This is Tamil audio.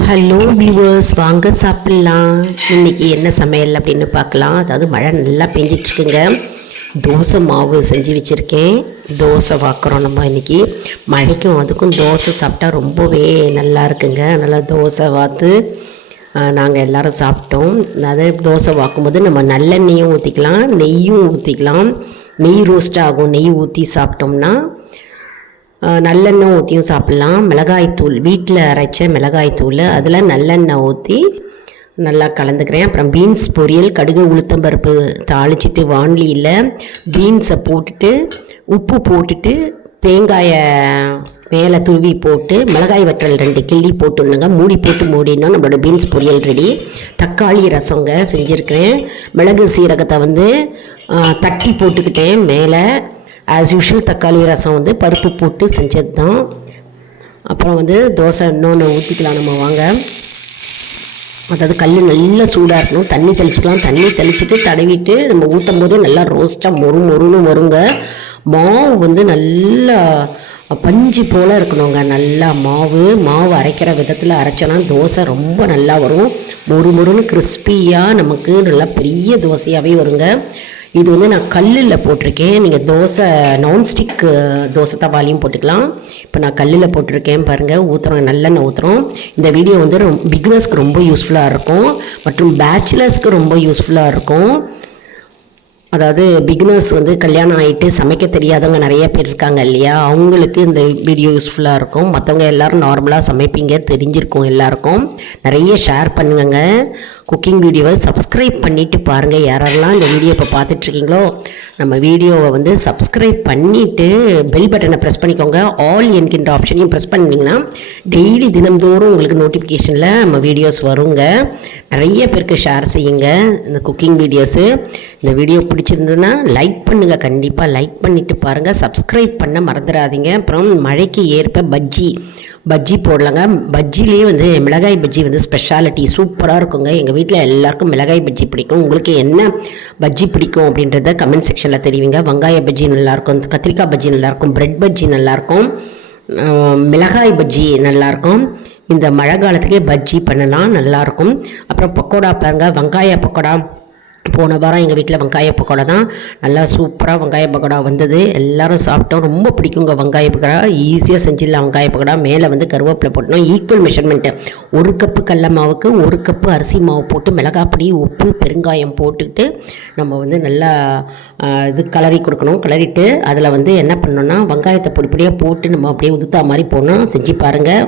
ஹலோ வியூவர்ஸ், வாங்க சாப்பிட்லாம். இன்றைக்கி என்ன சமையல் அப்படின்னு பார்க்கலாம். அதாவது மழை நல்லா பெஞ்சிட்ருக்குங்க. தோசை மாவு செஞ்சு வச்சுருக்கேன். தோசை வாக்குறோம் நம்ம இன்றைக்கி. மழைக்கும் அதுக்கும் தோசை சாப்பிட்டா ரொம்பவே நல்லா இருக்குங்க. நல்லா தோசை வாத்து நாங்கள் எல்லோரும் சாப்பிட்டோம். அதாவது தோசை வாக்கும்போது நம்ம நல்லெண்ணெயும் ஊற்றிக்கலாம், நெய்யும் ஊற்றிக்கலாம். நெய் ரோஸ்ட் ஆகும். நெய் ஊற்றி சாப்பிட்டோம்னா நல்லெண்ணெய் ஊற்றியும் சாப்பிட்லாம். மிளகாய்த்தூள் வீட்டில் அரைச்ச மிளகாய்த்தூள் அதில் நல்லெண்ணெய் ஊற்றி நல்லா கலந்துக்கிறேன். அப்புறம் பீன்ஸ் பொரியல், கடுகு உளுத்தம்பருப்பு தாளிச்சிட்டு வாண்லியில் பீன்ஸை போட்டுட்டு உப்பு போட்டுட்டு தேங்காயை மேலே தூவி போட்டு மிளகாய் வற்றல் 2 கிள்ளி போட்டுணுங்க. மூடி போட்டு மூடினோம். நம்மளோட பீன்ஸ் பொரியல் ரெடி. தக்காளி ரசங்க செஞ்சுருக்கிறேன். மிளகு சீரகத்தை தட்டி போட்டுக்கிட்டேன் மேலே. ஆஸ் யூஷுவல் தக்காளி ரசம் பருப்பு போட்டு செஞ்சது தான். அப்புறம் தோசை இன்னொன்று ஊற்றிக்கலாம் நம்ம வாங்க. அதாவது கல் நல்லா சூடாக இருக்கணும். தண்ணி தெளிச்சிக்கலாம். தண்ணி தெளிச்சிட்டு தடவிட்டு நம்ம ஊற்றும் போதே நல்லா ரோஸ்ட்டாக மொறுன்னு வருங்க. மாவு நல்லா பஞ்சு போல் இருக்கணுங்க. நல்லா மாவு அரைக்கிற விதத்தில் அரைச்சோன்னா தோசை ரொம்ப நல்லா வரும். மொறுன்னு கிறிஸ்பியாக நமக்கு நல்லா பெரிய தோசையாகவே வருங்க. இது நான் கல்லில் போட்டிருக்கேன். நீங்கள் தோசை நான்ஸ்டிக் தோசை தவாலையும் போட்டுக்கலாம். இப்போ நான் கல்லில் போட்டிருக்கேன் பாருங்கள். ஊற்றுறோம், நல்லெண்ணெய் ஊற்றுறோம். இந்த வீடியோ பிகினர்ஸ்க்கு ரொம்ப யூஸ்ஃபுல்லாக இருக்கும் மற்றும் பேச்சுலர்ஸ்க்கு ரொம்ப யூஸ்ஃபுல்லாக இருக்கும். அதாவது பிகினர்ஸ் கல்யாணம் ஆகிட்டு சமைக்க தெரியாதவங்க நிறைய பேர் இருக்காங்க இல்லையா, அவங்களுக்கு இந்த வீடியோ யூஸ்ஃபுல்லாக இருக்கும். மற்றவங்க எல்லோரும் நார்மலாக சமைப்பீங்க, தெரிஞ்சிருக்கும் எல்லாருக்கும். நிறைய ஷேர் பண்ணுங்க. குக்கிங் வீடியோவை சப்ஸ்கிரைப் பண்ணிவிட்டு பாருங்கள். யாரெல்லாம் இந்த வீடியோ இப்போ பார்த்துட்ருக்கீங்களோ நம்ம வீடியோவை சப்ஸ்கிரைப் பண்ணிவிட்டு பெல் பட்டனை ப்ரெஸ் பண்ணிக்கோங்க. ஆல் என்கின்ற ஆப்ஷனையும் ப்ரெஸ் பண்ணிங்கன்னா டெய்லி தினம்தோறும் உங்களுக்கு நோட்டிஃபிகேஷனில் நம்ம வீடியோஸ் வருங்க. நிறைய பேருக்கு ஷேர் செய்யுங்க இந்த குக்கிங் வீடியோஸு. இந்த வீடியோ பிடிச்சிருந்ததுன்னா லைக் பண்ணுங்கள். கண்டிப்பாக லைக் பண்ணிவிட்டு பாருங்கள். சப்ஸ்கிரைப் பண்ண மறந்துடாதீங்க. அப்புறம் மழைக்கு ஏற்ப பஜ்ஜி போடலாங்க. பஜ்ஜிலேயே மிளகாய் பஜ்ஜி ஸ்பெஷாலிட்டி சூப்பராக இருக்குங்க. எங்கள் வீட்டில் எல்லாருக்கும் மிளகாய் பஜ்ஜி பிடிக்கும். உங்களுக்கு என்ன பஜ்ஜி பிடிக்கும் அப்படின்றத கமெண்ட் செக்ஷனில் தெரிவிங்க. வெங்காய பஜ்ஜி நல்லாயிருக்கும், கத்திரிக்காய் பஜ்ஜி நல்லாயிருக்கும், பிரெட் பஜ்ஜி நல்லாயிருக்கும், மிளகாய் பஜ்ஜி நல்லாயிருக்கும். இந்த மழை காலத்துக்கே பஜ்ஜி பண்ணலாம், நல்லாயிருக்கும். அப்புறம் பக்கோடா பாருங்கள், வெங்காய பக்கோடா. போன வாரம் எங்கள் வீட்டில் வெங்காய பக்கோடா தான். நல்லா சூப்பராக வெங்காய பக்கோடா வந்தது. எல்லோரும் சாப்பிட்டோம். ரொம்ப பிடிக்குங்க வெங்காய பக்கோடா. ஈஸியாக செஞ்சிடலாம் வெங்காய பக்கோடா. மேலே கருவேப்பிலை போட்டோம். Equal measurement. 1 கப்பு கடல மாவுக்கு 1 கப்பு அரிசி மாவு போட்டு மிளகாப்பொடி, உப்பு, பெருங்காயம் போட்டுக்கிட்டு நம்ம நல்லா கலரி கொடுக்கணும். கலரிட்டு அதில் என்ன பண்ணணும்னா வெங்காயத்தை பொடியாக போட்டு நம்ம அப்படியே உதுத்தா மாதிரி போடணும். செஞ்சு பாருங்கள்.